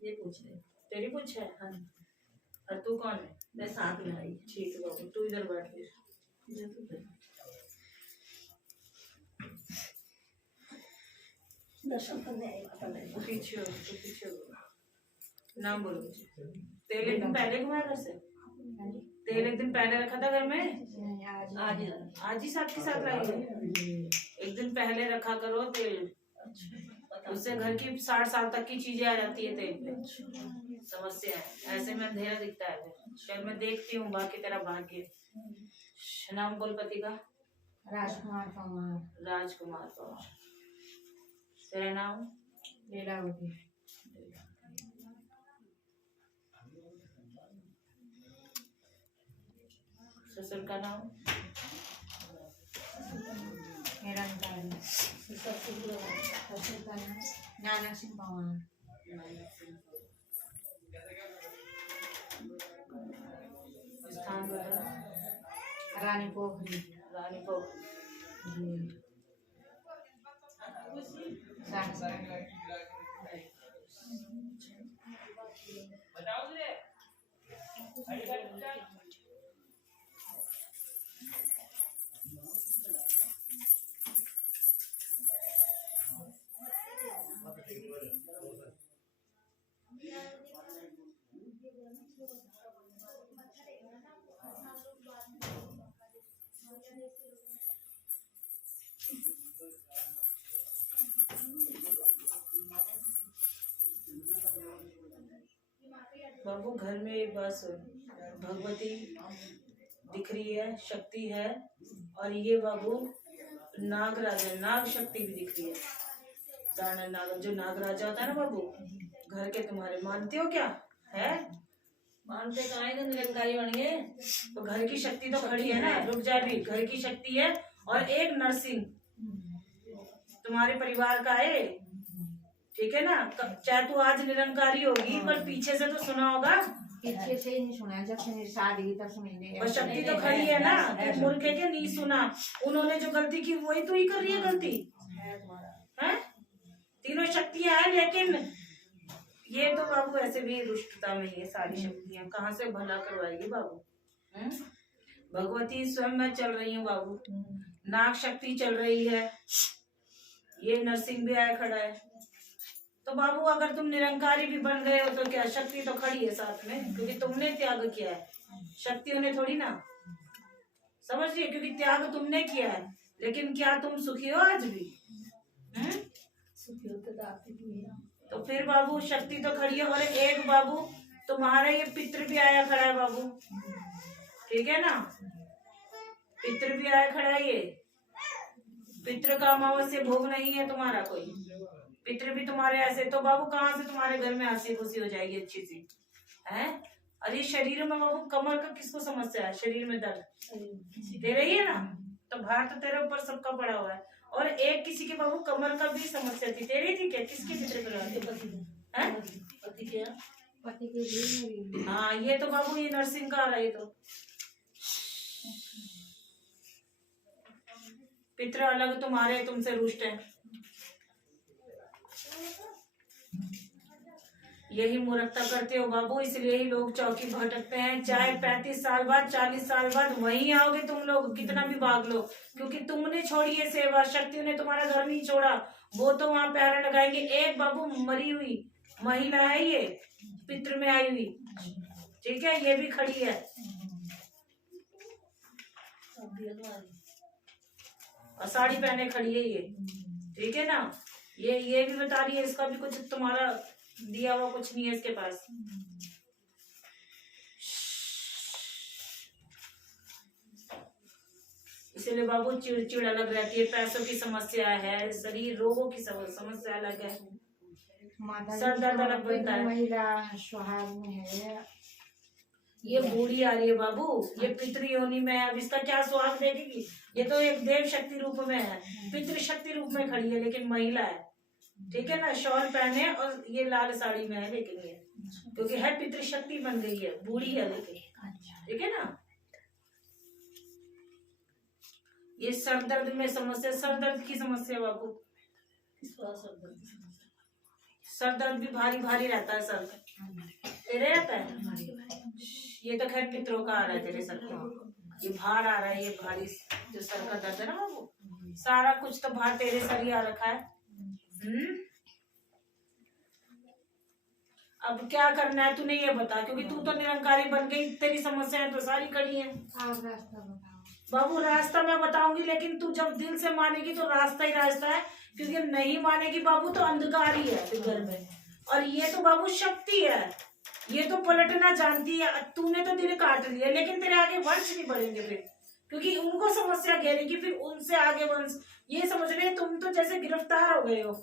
ये पूछ रहे तेरी पूछ है। हाँ और तू कौन है? मैं साथ में आई। ठीक है बाबू तू इधर बैठ फिर। दर्शन करने आई पता नहीं। पीछे हो तो पीछे हो। नाम बोलो मुझे। तेल एक दिन पहले घुमाया घर से? तेल एक दिन पहले रखा था घर में? आज ही साथ के साथ लाई है। एक दिन पहले रखा करो तेल, उससे घर की 60 साल तक की चीजें आ जाती है तेल पे। समस्या है ऐसे में अंधेरा दिखता है। चल मैं देखती हूँ बाकी तेरा भाग्य। नाम बोल पति का। राजकुमार पवार। राजकुमार पवार। तेरा नाम? लीलावती। ससुर का नाम? निरंकारी। ससुर का नाम नाना सिंह पवार। स्थान बता। रानी पोखरी। रानी पोखरी। बाबू घर में एक बात सुन, भगवती दिख रही है, शक्ति है, और ये बाबू नागराज है, नाग शक्ति भी दिख रही है। दानव नाग जो नागराजा होता है ना बाबू, घर के तुम्हारे मानते हो क्या है? मानते कहाँ है? निरंकारी बन गए तो घर की शक्ति तो खड़ी है ना। रुक जा भी, घर की शक्ति है और एक नरसिंह तुम्हारे परिवार का है, ठीक है ना। चाहे तू आज निरंकारी होगी पर पीछे से तो सुना होगा। पीछे से नहीं सुना, जब से शादी तक सुनी। और शक्ति तो खड़ी है ना। तू मुड़ के नहीं सुना, उन्होंने जो गलती की वही तो ही कर रही है गलती है। तीनों शक्तियां हैं लेकिन ये तो बाबू ऐसे भी दुष्टता में ये सारी शक्तियां कहाँ से भला करवाएगी बाबू। भगवती स्वयं मैं चल रही हूँ बाबू, नाग शक्ति चल रही है, ये नरसिंह भी आया खड़ा है। तो बाबू अगर तुम निरंकारी भी बन गए हो तो क्या, शक्ति तो खड़ी है साथ में, क्योंकि तुमने त्याग किया है, शक्ति उन्हें थोड़ी ना। समझिए, क्योंकि त्याग तुमने किया है। लेकिन क्या तुम सुखी हो आज भी? सुखी हो तो फिर बाबू शक्ति तो खड़ी है। और एक बाबू तुम्हारा ये पितृ भी आया खड़ा है बाबू, ठीक है ना। पितृ भी आया खड़ा है। ये पितृ का अमावस्या भोग नहीं है तुम्हारा कोई, पितृ भी तुम्हारे ऐसे। तो बाबू कहाँ से तुम्हारे घर में हंसी खुशी हो जाएगी अच्छी सी है? अरे शरीर में बाबू कमर का किसको समस्या है? शरीर में दर्द तेरे ही है ना, तो भार तो तेरे ऊपर सबका पड़ा हुआ है। और एक किसी के बाबू कमर का भी समस्या थी, तेरी थी क्या? किसकी पितृ है? पति के। पति के लिए। हाँ ये तो बाबू ये नरसिंह का आ रहा है। तो पितृ अलग तुम्हारे, तुमसे रुष्ट है। यही मूर्खता करते हो बाबू, इसलिए ही लोग चौकी भटकते हैं। चाहे 35 साल बाद 40 साल बाद वहीं आओगे तुम लोग, कितना भी भाग लो, क्योंकि तुमने छोड़ी है सेवा। शक्ति ने तुम्हारा घर नहीं छोड़ा, वो तो वहां पैरा लगाएंगे। एक बाबू मरी हुई महिला है, ये पितृ में आई हुई, ठीक है, ये भी खड़ी है। और साड़ी पहने खड़ी है ये, ठीक है ना। ये भी बता रही है, इसका भी कुछ तुम्हारा दिया हुआ कुछ नहीं है इसके पास। इसीलिए बाबू चिड़चिड़ अलग रहती है, पैसों की समस्या है, शरीर रोगों की समस्या अलग है, सर दर्द अलग बनता है। महिला सुहाग में है, ये बूढ़ी आ रही है बाबू, ये पितृ योनि में है। अब इसका क्या सुहाग देखेगी? ये तो एक देव शक्ति रूप में है, पितृ शक्ति रूप में खड़ी है, लेकिन महिला है, ठीक है ना। शॉल पहने और ये लाल साड़ी में है, लेकिन ये क्योंकि है पितृ शक्ति बन गई है, बूढ़ी है लेकिन, ठीक है ना। ये सर दर्द में समस्या, सर दर्द की समस्या बाबू, सर दर्द भी भारी भारी रहता है सर में, तेरे रहता है? ये तो खैर पितरों का आ रहा है तेरे सर पे, ये भार आ रहा है, ये भारी जो सर का दर्द है ना बाबू, सारा कुछ तो भार तेरे सर ही आ रखा है। अब क्या करना है तूने ये बता, क्योंकि तू तो निरंकारी बन गई, तेरी समस्याएं तो सारी खड़ी हैं। आप रास्ता बताओ। बाबू रास्ता मैं बताऊंगी, लेकिन तू जब दिल से मानेगी तो रास्ता ही रास्ता है, क्योंकि नहीं मानेगी बाबू तो अंधकार ही है फिर घर में। और ये तो बाबू शक्ति है, ये तो पलटना जानती है। तूने तो दिल काट लिया, लेकिन तेरे आगे वंश नहीं बढ़ेंगे फिर, क्योंकि उनको समस्या घेरेगी, फिर उनसे आगे वंश। ये समझ रहे तुम तो जैसे गिरफ्तार हो गए हो,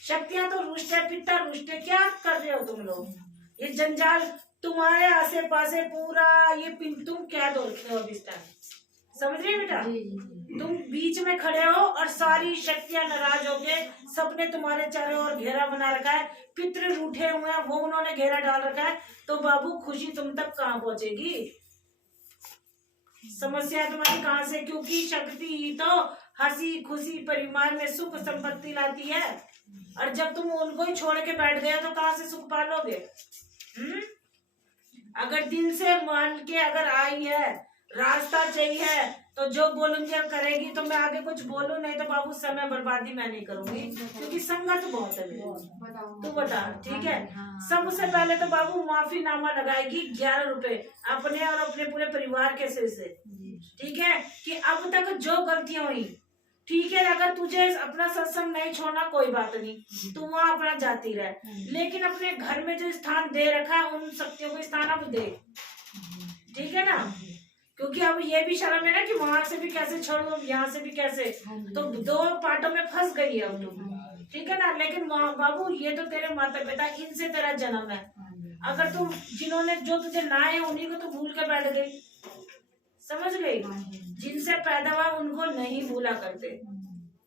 शक्तियां तो रुष्ट है, पिता रुष्ट है, क्या कर रहे हो तुम लोग? ये जंजाल तुम्हारे आसे पासे पूरा ये तुम क्या दो रखे हो अभी इस टाइम, समझ रहे बेटा? तुम बीच में खड़े हो और सारी शक्तियां नाराज होके सबने तुम्हारे चारों ओर घेरा बना रखा है, पितृ रूठे हुए हैं, वो उन्होंने घेरा डाल रखा है। तो बाबू खुशी तुम तक कहाँ पहुंचेगी? समस्या तुम्हारी कहाँ से? क्योंकि शक्ति ही तो हंसी खुशी परिवार में सुख संपत्ति लाती है, और जब तुम उनको ही छोड़ के बैठ गए तो कहाँ से सुख पालोगे? अगर दिल से मान के अगर आई है, रास्ता चाहिए, तो जो बोलूंगी करेगी, तो मैं आगे कुछ बोलूं, नहीं तो बाबू समय बर्बादी मैं नहीं करूंगी, क्योंकि संगत बहुत है मेरी। तू बता, ठीक है? सबसे पहले तो बाबू माफी नामा लगाएगी 11 रुपए अपने और अपने पूरे परिवार के सिर से, ठीक है? कि अब तक जो गलतियां हुई, ठीक है, अगर तुझे अपना सत्संग नहीं छोड़ना कोई बात नहीं, तू वहाँ अपना जाती रह, लेकिन अपने घर में जो स्थान दे रखा है उन शक्तियों को स्थान अब दे, ठीक है ना? क्योंकि अब ये भी शर्म है ना कि वहां से भी कैसे छोड़ो, यहाँ से भी कैसे, तो दो पार्टों में फंस गई है अब तुम, ठीक है ना? लेकिन बाबू ये तो तेरे माता पिता, इनसे तेरा जन्म है, अगर तुम जिन्होंने जो तुझे लाए उन्हीं को तो भूल के बैठ गई, समझ गई? जिनसे पैदा हुआ उनको नहीं भूला करते,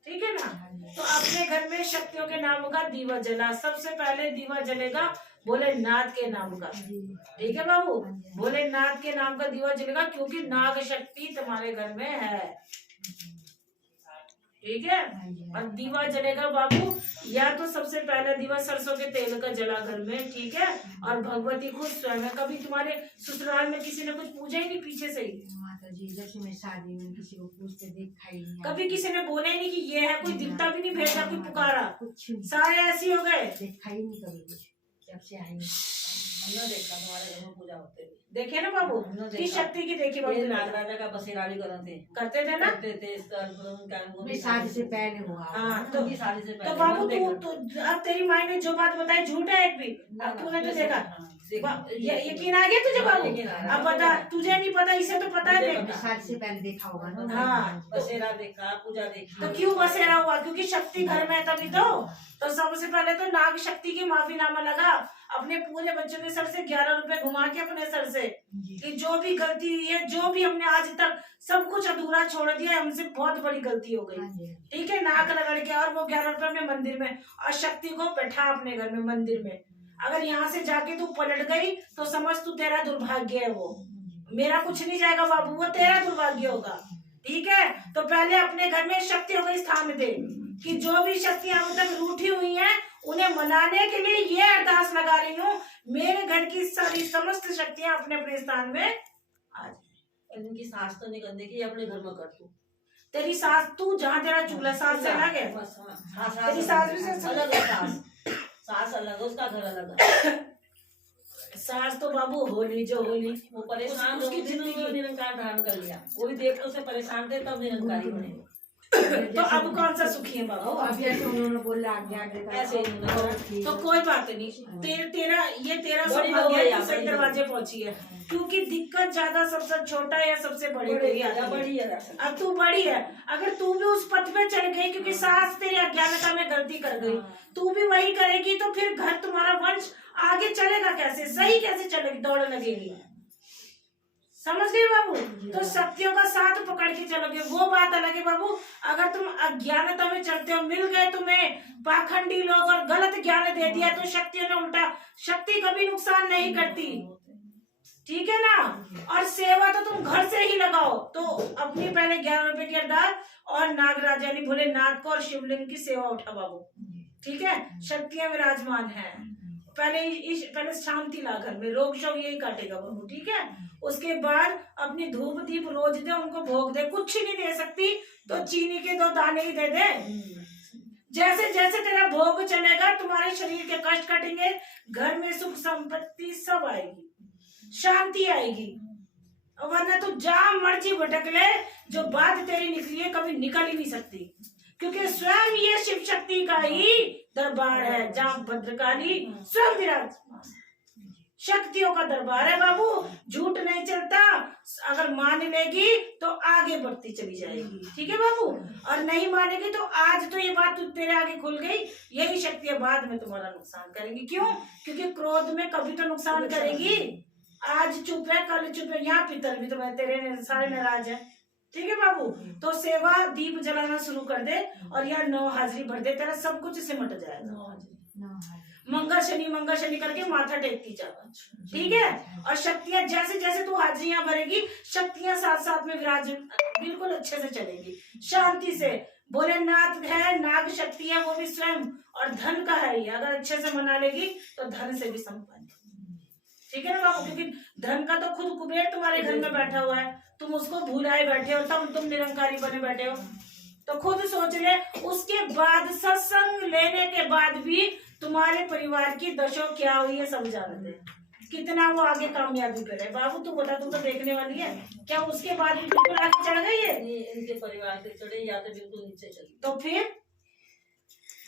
ठीक है ना? तो अपने घर में शक्तियों के नाम का दीवा जला, सबसे पहले दीवा जलेगा भोलेनाथ के नाम का, ठीक है बाबू? भोलेनाथ के नाम का दीवा जलेगा, क्योंकि नाग शक्ति तुम्हारे घर में है, ठीक है? और दीवा जलेगा बाबू, या तो सबसे पहला दीवा सरसों के तेल का जला घर में, ठीक है? और भगवती खुद स्वयं, कभी तुम्हारे ससुराल में किसी ने कुछ पूछा ही नहीं पीछे से ही? जब से मैं शादी में किसी को पूछते देखा ही नहीं, कभी किसी ने बोला ही नहीं कि ये है, कोई दिखता भी नहीं, भेजा कोई पुकारा, कुछ सारे ऐसे हो गए, देखा ही नहीं कभी कुछ, जब से आई हमने देखा तुम्हारे घर में पूजा होते हुए, देखे ना बाबू? किस शक्ति की देखी बाबू? नागराजा का बसेराड़ी करते थे ना? करते थे मैं शादी से पहले हुआ। हाँ, तो शादी से तो पहले बाबू तू अब तेरी माँ ने जो बात बताई झूठ है एक भी? अब तूने तो देखा, यकीन आ गया तुझे बाबू? अब बता, तुझे नहीं पता, इसे तो पता है। शादी से पहले देखा होगा ना? हाँ, बसेरा देखा, पूजा देखी। तो क्यों बसेरा हुआ? क्योंकि शक्ति घर में है तभी तो सबसे पहले तो नाग शक्ति की माफीनामा लगा, अपने पूरे बच्चों के सर से 11 रुपए घुमा के अपने सर से, कि जो भी गलती हुई है, जो भी हमने आज तक सब कुछ अधूरा छोड़ दिया, हमसे बहुत बड़ी गलती हो गई, ठीक है? नाक रगड़ के, और वो 11 रुपए में मंदिर में, और शक्ति को बैठा अपने घर में मंदिर में। अगर यहाँ से जाके तू पलट गई तो समझ तू तेरा दुर्भाग्य है, वो मेरा कुछ नहीं जाएगा बाबू, वो तेरा दुर्भाग्य होगा, ठीक है? तो पहले अपने घर में शक्तियों को स्थान दे, कि जो भी शक्तियां अब तक रूठी हुई हैं उन्हें मनाने के लिए ये अरदास लगा रही हूँ, मेरे घर की सारी समस्त शक्तियां अपने अपने स्थान में आ जाए। इनकी सास तो नहीं करने की, अपने घर में कर तू। तेरी सास, तू जहाँ तेरा चूल्हा सास से अलग है, तेरी सास भी से अलग है, सास अलग है, उसका घर अलग है। सास तो बाबू होली जो होली, वो परेशान उसकी जिंदगी निरंकार धारण कर लिया, वो भी देख से परेशान थे तब निरंकारी बने। तो अब कौन सा सुखी है बाबू? अभी ऐसे उन्होंने बोला आज्ञा ऐसे तो कोई बात नहीं, तेरा बड़ी सौभाग्य है, हो तू सही दरवाजे पहुंची है, क्योंकि दिक्कत ज्यादा सबसे छोटा या सबसे बड़ी बड़ी है। अब तू बड़ी है, अगर तू भी उस पथ पे चल गई, क्योंकि सास तेरी अज्ञानता में गलती कर गई, तू भी वही करेगी, तो फिर घर तुम्हारा वंश आगे चलेगा कैसे? सही कैसे चलेगी? दौड़ लगेगी, समझ गए बाबू? तो शक्तियों का साथ पकड़ के चलोगे, वो बात अलग है बाबू। अगर तुम अज्ञानता में चलते हो, मिल गए तुम्हें पाखंडी लोग और गलत ज्ञान दे दिया, तो शक्तियों ने उल्टा, शक्ति कभी नुकसान नहीं करती, ठीक है ना? और सेवा तो तुम घर से ही लगाओ, तो अपनी पहले 11 रुपए की अरदास और नागराज यानी भोलेनाथ को और शिवलिंग की सेवा उठा बाबू, ठीक है, शक्तियां विराजमान है। पहले शांति ला घर में, रोग शोग यही काटेगा बाबू, ठीक है। उसके बाद अपनी धूप दीप रोज दे, उनको भोग दे। कुछ नहीं दे सकती तो चीनी के 2 दाने ही दे दे। जैसे जैसे तेरा भोग चलेगा तुम्हारे शरीर के कष्ट कटेंगे, घर में सुख संपत्ति सब आएगी, शांति आएगी। वरना तू जहां मर्जी भटक ले, जो बात तेरी निकली है कभी निकल ही नहीं सकती, क्योंकि स्वयं ये शिव शक्ति का ही दरबार है, जहाँ भद्रकाली स्वयं विराजमान, शक्तियों का दरबार है बाबू। झूठ नहीं चलता, अगर मान लेगी तो आगे बढ़ती चली जाएगी, ठीक है बाबू। और नहीं मानेगी तो आज तो ये बात तेरे आगे खुल गई, यही शक्तियां बाद में तुम्हारा नुकसान करेंगी। क्यों? क्योंकि क्रोध में कभी तो नुकसान करेगी। आज चुप है, कल चुप है, यहाँ पितर भी तुम्हें तेरे सारे नाराज है, ठीक है बाबू। तो सेवा दीप जलाना शुरू कर दे और यहाँ 9 हाजिरी भर दे, तेरा सब कुछ सिमट जाएगा। मंगल शनि करके माथा टेकती जा, ठीक है। और शक्तियां जैसे जैसे तू हाजिरियां भरेगी, शक्तियां साथ साथ में विराज बिल्कुल अच्छे से चलेगी, शांति से। भोलेनाथ है, नाग शक्ति है, वो भी स्वयं, और धन का है ये। अगर अच्छे से मना लेगी तो धन से भी संपन्न, ठीक है ना बाबू। क्योंकि धन का तो खुद कुबेर तुम्हारे घर में बैठा हुआ है, तुम उसको भूलाए बैठे हो, तब तुम निरंकारी बने बैठे हो। तो खुद सोच ले, उसके बाद सत्संग लेने के बाद भी तुम्हारे परिवार की दशा क्या हुई है सब जानते हैं, कितना वो आगे कामयाबी पे रहे। बाबू तू बता, तू तो देखने वाली है, क्या उसके बाद भी बिल्कुल आगे चढ़ गई है? इनके परिवार के चढ़े या तो बिल्कुल नीचे चली। तो फिर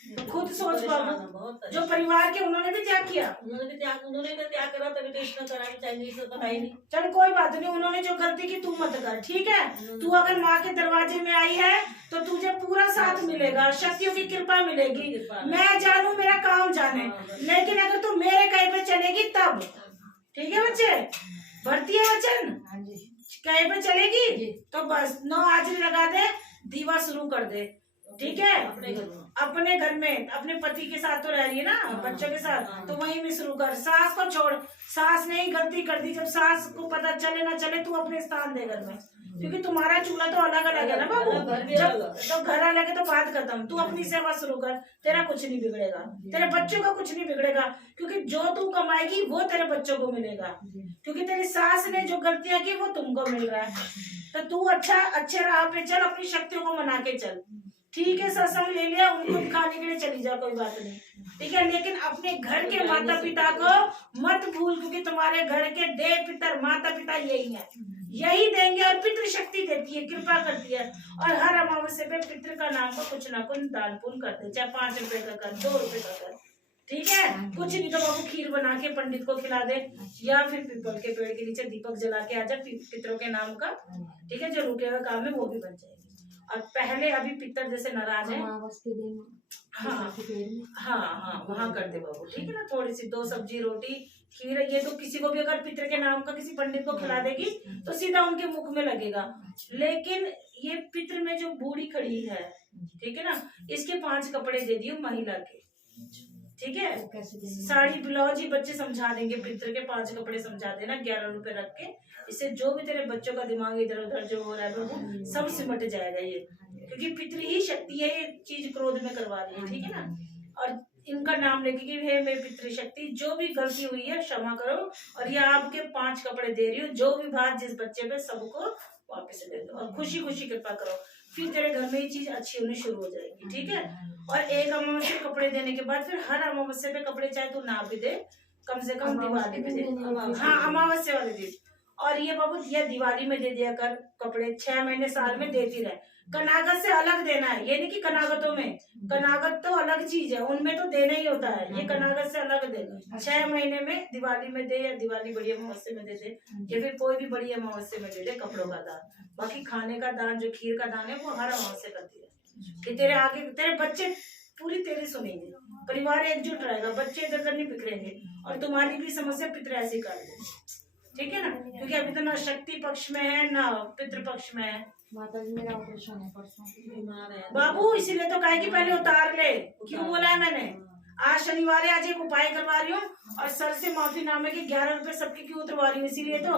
तो खुद सोच बाबू, जो परिवार के उन्होंने भी त्याग किया, उन्होंने तो त्याग करा, तभी तो इसने करा, चाइनीज तो पता ही नहीं। चल कोई बात नहीं, उन्होंने जो गलती की तू मत कर, ठीक है। तू अगर माँ के दरवाजे में आई है तो तुझे पूरा साथ मिलेगा, शक्तियों की कृपा मिलेगी। मैं जानू, मेरा काम जाने, लेकिन अगर तू मेरे कहीं पे चलेगी तब, ठीक है बच्चे, भरती है वचन, कहीं पे चलेगी तो बस 9 हाजिरी लगा दे, दीवा शुरू कर दे, ठीक है। अपने घर में अपने पति के साथ तो रह रही है ना, बच्चों के साथ, तो वहीं में शुरू कर। सास को छोड़, सास ने ही गलती कर दी, जब सास को पता चले ना चले तू अपने स्थान दे घर में, क्योंकि तुम्हारा चूल्हा तो अलग अलग है ना बाबू। जब घर अलग है तो बात खत्म, तू अपनी सेवा शुरू कर, तेरा कुछ नहीं बिगड़ेगा, तेरे बच्चों का कुछ नहीं बिगड़ेगा, क्योंकि जो तू कमाएगी वो तेरे बच्चों को मिलेगा, क्योंकि तेरी सास ने जो गलतियां की वो तुमको मिल रहा है। तो तू अच्छे राह पे चल, अपनी शक्तियों को मना के चल, ठीक है। सत्संग ले लिया, उनको दिखाने के लिए चली जा, कोई बात नहीं, ठीक है। लेकिन अपने घर के माता पिता को मत भूल, क्योंकि तुम्हारे घर के देव पितर माता पिता यही है, यही देंगे। और पितृ शक्ति देती है, कृपा करती है। और हर अमावस्या पे पितृ का नाम को कुछ ना कुछ दान पुण्य करते, चाहे 5 रुपए का कर, 2 रुपए का कर, ठीक है। कुछ नहीं तो बाबू खीर बना के पंडित को खिला दे, या फिर पीपल के पेड़ के नीचे दीपक जला के आजा पितरों के नाम का, ठीक है। जो रुके हुए काम है वो भी बन जाएगी। और पहले अभी पितर जैसे नाराज है, हाँ वहाँ कर दे बाबू, ठीक है ना। थोड़ी सी 2 सब्जी रोटी खीर, ये तो किसी को भी अगर पितर के नाम का किसी पंडित को खिला देगी तो सीधा उनके मुख में लगेगा। लेकिन ये पितर में जो बूढ़ी खड़ी है, ठीक है ना, इसके 5 कपड़े दे दियो महिला के, ठीक है। साड़ी ब्लाउज ही बच्चे समझा देंगे, पितर के 5 कपड़े समझा देना, 11 रुपए रख के। इससे जो भी तेरे बच्चों का दिमाग इधर उधर जो हो रहा है वो सब सिमट जाएगा ये, क्योंकि पितृ ही शक्ति है, ये चीज क्रोध में करवा रही है, ठीक है ना। और इनका नाम लेके कि हे मेरी पितृ शक्ति, जो भी गलती हुई है क्षमा करो, और ये आपके 5 कपड़े दे रही हूँ, जो भी बात जिस बच्चे पे सबको वापस दे दो, और खुशी खुशी कृपा करो। फिर तेरे घर में ये चीज अच्छी होनी शुरू हो जाएगी, ठीक है। और एक अमावस्या कपड़े देने के बाद फिर हर अमावस्या पे कपड़े चाहे तू ना भी दे, कम से कम दिवाली पे दे, हाँ अमावस्या वाले दिन। और ये बाबू ये दिवाली में दे दिया कर कपड़े, 6 महीने साल में देती रहे। कनागत से अलग देना है, ये नहीं कि कनागतों में, कनागत तो अलग चीज है, उनमें तो देना ही होता है, ये कनागत से अलग दे। 6 महीने में दिवाली में दे, या दिवाली बड़ी अमावस्या में दे दे, या फिर कोई भी बड़ी अमावस्या में दे दे कपड़ों का दान। बाकी खाने का दान, जो खीर का दान है वो हर अमावस्या करती है, कि तेरे आगे तेरे बच्चे पूरी तेरी सुनेंगे, परिवार एकजुट रहेगा, बच्चे इधर नहीं बिखरेंगे, और तुम्हारी भी समस्या पितर ऐसी कर दे, ठीक है ना। क्योंकि अभी तो ना शक्ति पक्ष में है ना पितृ पक्ष में है। माता जी मेरा ऑपरेशन है परसों, बीमार है बाबू, इसीलिए तो कहे कि पहले उतार ले। क्यों बोला है मैंने? आज शनिवार है, आज एक उपाय करवा रही हूँ, और सर से माफी नामे के 11 रुपए सबके क्यों उतरवा रही हूँ, इसीलिए तो।